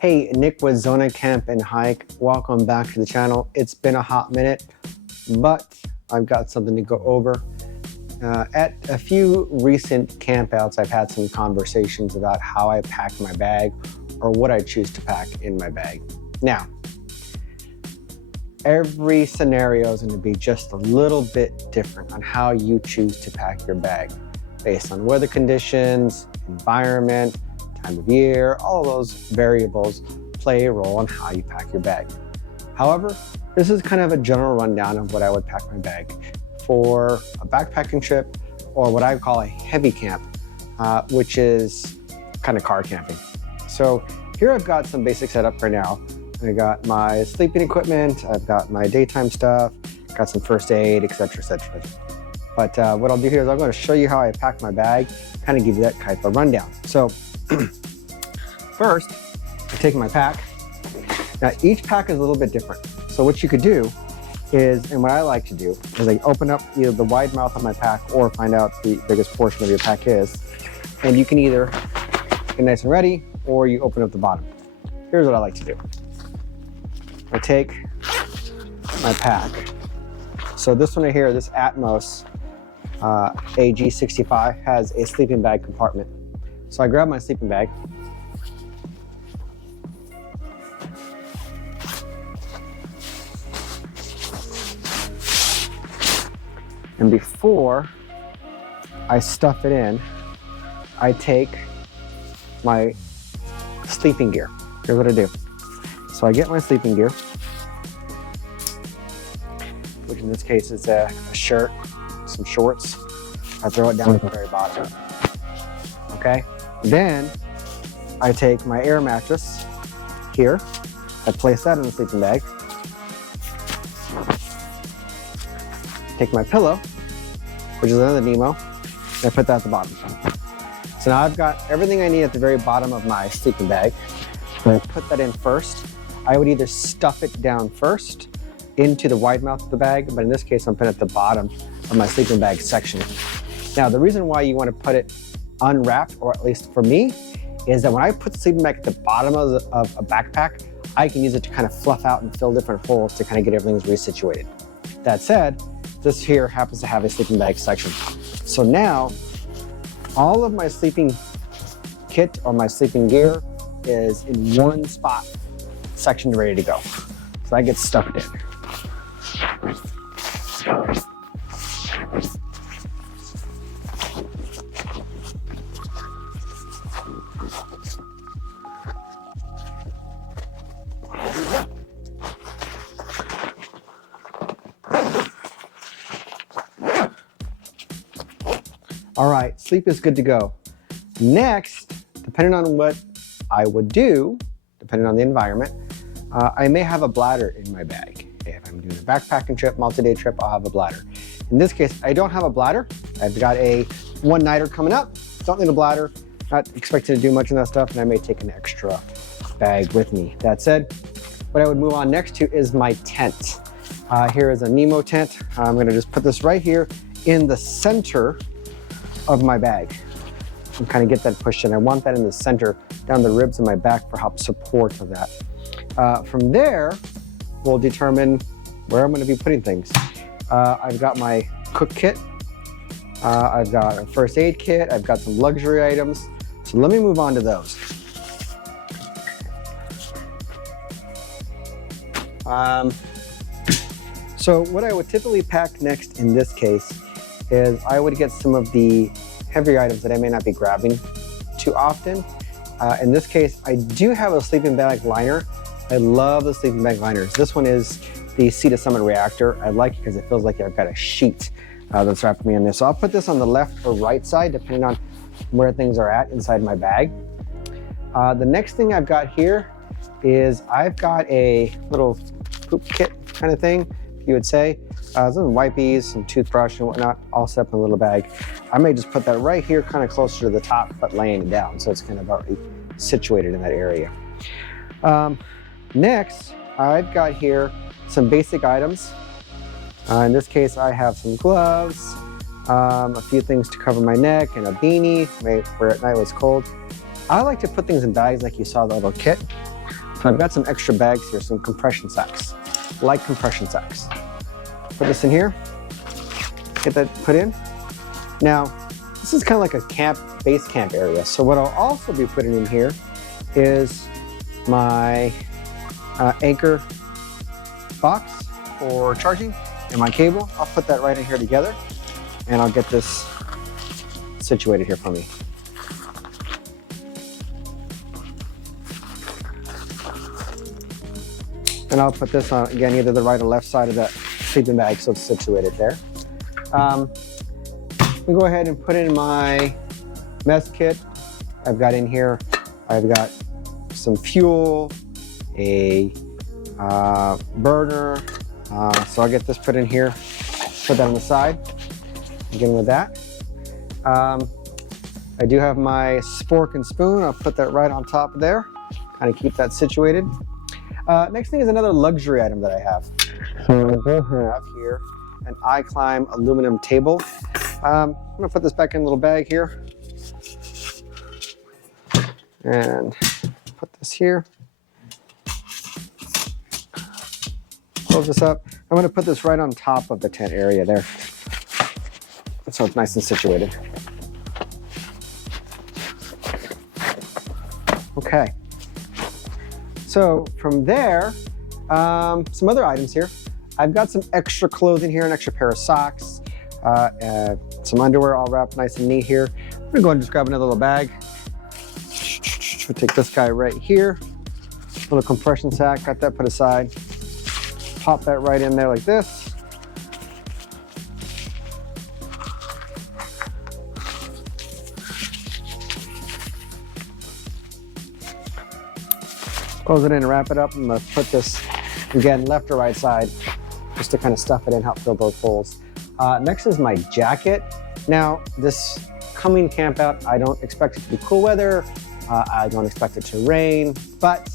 Hey, Nick with Zona Camp and Hike. Welcome back to the channel. It's been a hot minute, but I've got something to go over. At a few recent campouts, I've had some conversations about how I pack my bag or what I choose to pack in my bag. Now, every scenario is going to be just a little bit different on how you choose to pack your bag based on weather conditions, environment, time of year. All of those variables play a role in how you pack your bag. However, this is kind of a general rundown of what I would pack my bag for a backpacking trip or what I call a heavy camp, which is kind of car camping. So here I've got some basic setup for now. I got my sleeping equipment, I've got my daytime stuff, got some first aid, etc., etc. But what I'll do here is I'm going to show you how I pack my bag, kind of give you that type of rundown. So first, I take my pack. Now each pack is a little bit different. So what you could do is, and what I like to do, is I open up either the wide mouth of my pack or find out the biggest portion of your pack is. And you can either get nice and ready or you open up the bottom. Here's what I like to do. I take my pack. So this one right here, this Atmos AG65 has a sleeping bag compartment. So I grab my sleeping bag. And before I stuff it in, I take my sleeping gear. Here's what I do. So I get my sleeping gear, which in this case is a shirt, some shorts. I throw it down at the very bottom. Okay? Then I take my air mattress here. I place that in the sleeping bag. Take my pillow, which is another Nemo, and I put that at the bottom. So now I've got everything I need at the very bottom of my sleeping bag. I put that in first. I would either stuff it down first into the wide mouth of the bag, but in this case I'm putting it at the bottom of my sleeping bag section. Now the reason why you want to put it unwrapped, or at least for me, is that when I put the sleeping bag at the bottom of a backpack, I can use it to kind of fluff out and fill different holes to kind of get everything resituated. That said, this here happens to have a sleeping bag section. So now all of my sleeping kit or my sleeping gear is in one spot, section ready to go. So I get stuffed in. All right, sleep is good to go. Next, depending on what I would do, depending on the environment, I may have a bladder in my bag. If I'm doing a backpacking trip, multi-day trip, I'll have a bladder. In this case, I don't have a bladder. I've got a one-nighter coming up. Don't need a bladder. Not expecting to do much of that stuff, and I may take an extra bag with me. That said, what I would move on next to is my tent. Here is a Nemo tent. I'm gonna just put this right here in the center of my bag and kind of get that pushed in. I want that in the center, down the ribs of my back for help support of that. From there, we'll determine where I'm going to be putting things. I've got my cook kit. I've got a first aid kit. I've got some luxury items. So let me move on to those. So what I would typically pack next in this case is I would get some of the heavier items that I may not be grabbing too often. In this case, I do have a sleeping bag liner. I love the sleeping bag liners. This one is the Sea to Summit Reactor. I like it because it feels like I've got a sheet that's wrapping me in there. So I'll put this on the left or right side, depending on where things are at inside my bag. The next thing I've got here is I've got a little poop kit kind of thing, you would say. Some wipes, some toothbrush and whatnot, all set up in a little bag. I may just put that right here, kind of closer to the top, but laying it down, so it's kind of already situated in that area. Next, I've got here some basic items. In this case, I have some gloves, a few things to cover my neck, and a beanie where at night it was cold. I like to put things in bags like you saw the little kit. I've got some extra bags here, some compression sacks, light compression sacks. Put this in here, get that put in. Now, this is kind of like a base camp area. So what I'll also be putting in here is my anchor box for charging and my cable. I'll put that right in here together and I'll get this situated here for me. And I'll put this on, again, either the right or left side of that sleeping bag so it's situated there. We go ahead and put in my mess kit. I've got in here, I've got some fuel, a burner. So I'll get this put in here, put that on the side, begin with that. I do have my fork and spoon. I'll put that right on top of there, kind of keep that situated. Next thing is another luxury item that I have. So I do have here an iClimb aluminum table. I'm gonna put this back in a little bag here. And put this here. Close this up. I'm gonna put this right on top of the tent area there. So it's nice and situated. Okay. So from there, some other items here. I've got some extra clothing here, an extra pair of socks, some underwear all wrapped nice and neat here. I'm gonna go and just grab another little bag. We'll take this guy right here. Little compression sack, got that put aside. Pop that right in there like this. Close it in and wrap it up. I'm gonna put this, again, left or right side, just to kind of stuff it in, help fill both holes. Next is my jacket. Now, this coming camp out, I don't expect it to be cool weather. I don't expect it to rain, but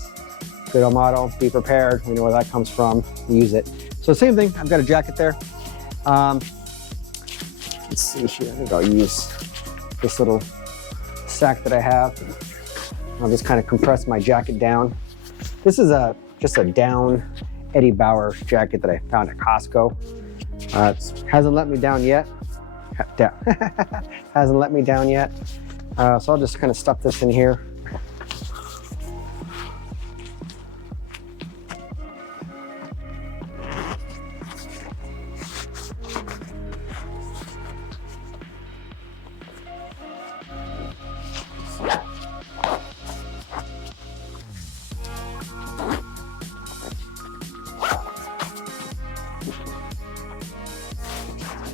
good old motto, be prepared. We know where that comes from, use it. So same thing, I've got a jacket there. Let's see here, I think I'll use this little sack that I have. I'll just kind of compress my jacket down. This is just a down Eddie Bauer jacket that I found at Costco. It hasn't let me down yet. Hasn't let me down yet. So I'll just kind of stuff this in here.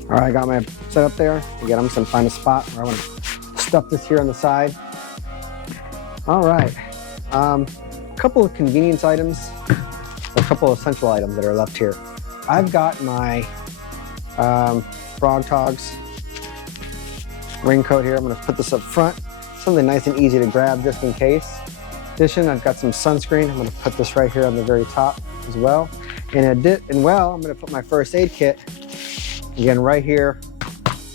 All right, I got my setup there. Again, I'm just gonna find a spot where I want to stuff this here on the side. All right, a couple of convenience items, a couple of essential items that are left here. I've got my Frog Togs raincoat here. I'm gonna put this up front, something nice and easy to grab just in case. In addition, I've got some sunscreen. I'm gonna put this right here on the very top as well. I'm gonna put my first aid kit, again, right here,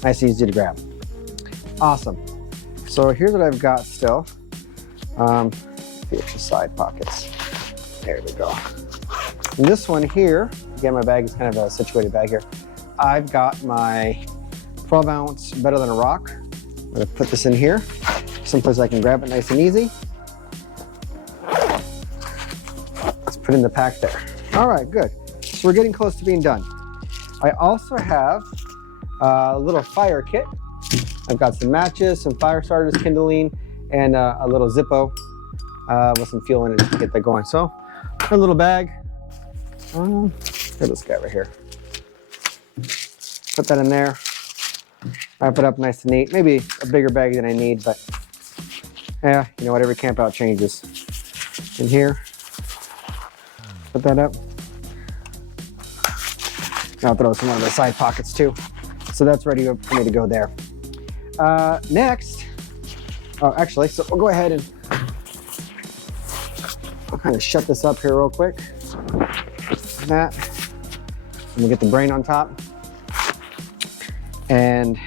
nice and easy to grab. Awesome. So here's what I've got still. Here's the side pockets. There we go. And this one here, again, my bag is kind of a situated bag here. I've got my 12-ounce Better Than a Rock. I'm gonna put this in here, someplace I can grab it nice and easy. Let's put in the pack there. All right, good. So we're getting close to being done. I also have a little fire kit. I've got some matches, some fire starters, kindling, and a little Zippo with some fuel in it to get that going. So a little bag. Get this guy right here. Put that in there. Wrap it up nice and neat. Maybe a bigger bag than I need, but yeah, you know what? Every camp out changes. In here. Put that up. I'll throw some of the side pockets too. So that's ready for me to go there. Next, so we'll go ahead and I'll kind of shut this up here real quick. Like that. And we'll get the brain on top and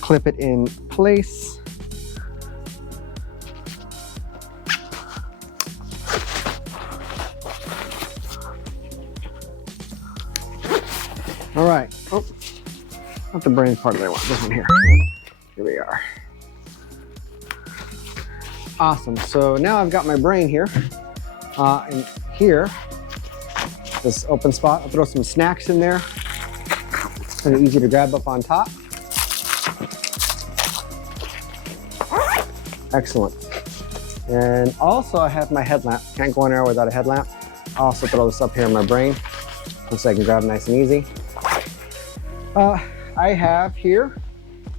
clip it in place. All right. Oh, not the brain part that I want. This one here. Here we are. Awesome. So now I've got my brain here. And here, this open spot, I'll throw some snacks in there. Kind of easy to grab up on top. Excellent. And also I have my headlamp. Can't go anywhere without a headlamp. I'll also throw this up here in my brain so I can grab nice and easy. I have here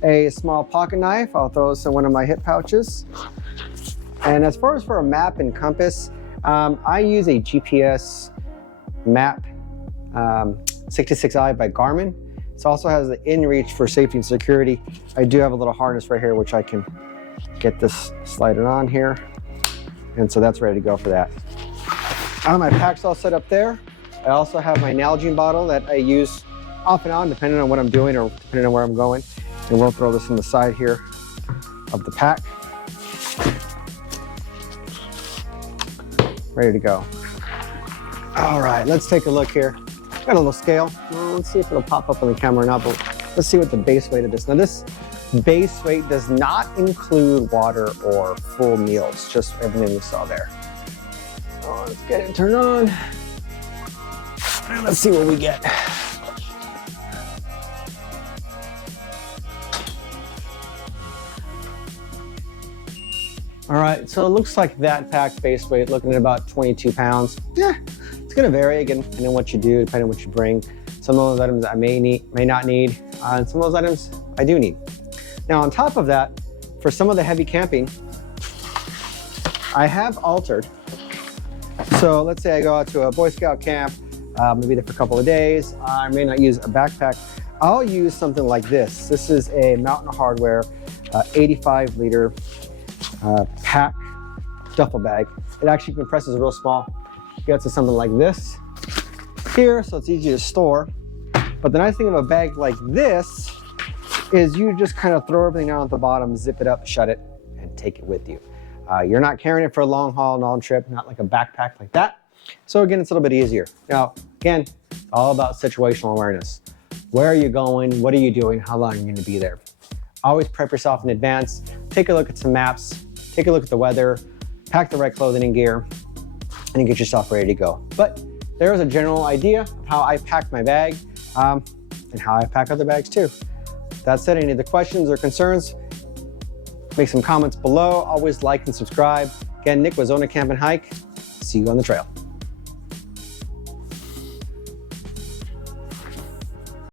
a small pocket knife. I'll throw this in one of my hip pouches. And as far as for a map and compass, I use a GPS map 66i by Garmin. It also has the inReach for safety and security. I do have a little harness right here, which I can get this slided on here. And so that's ready to go for that. My pack's all set up there. I also have my Nalgene bottle that I use off and on, depending on what I'm doing or depending on where I'm going. And we'll throw this on the side here of the pack. Ready to go. All right, let's take a look here. Got a little scale. Well, let's see if it'll pop up on the camera or not, but let's see what the base weight of this. Now this base weight does not include water or full meals, just everything we saw there. Oh, let's get it turned on. And let's see what we get. All right, so it looks like that pack base weight looking at about 22 pounds. Yeah, it's gonna vary again, depending on what you do, depending on what you bring. Some of those items I may not need, and some of those items I do need. Now on top of that, for some of the heavy camping, I have altered. So let's say I go out to a Boy Scout camp, maybe there for a couple of days. I may not use a backpack. I'll use something like this. This is a Mountain Hardwear 85 liter pack duffel bag. It actually compresses real small. Gets to something like this here, so it's easy to store. But the nice thing of a bag like this is you just kind of throw everything down at the bottom, zip it up, shut it, and take it with you. You're not carrying it for a long haul, long trip, not like a backpack like that. So again, it's a little bit easier. Now, again, it's all about situational awareness. Where are you going? What are you doing? How long are you going to be there? Always prep yourself in advance. Take a look at some maps. Take a look at the weather. Pack the right clothing and gear, and get yourself ready to go. But there is a general idea of how I pack my bag and how I pack other bags too. That said, any other questions or concerns, make some comments below. Always like and subscribe. Again, Nick with Zona Camp and Hike. See you on the trail.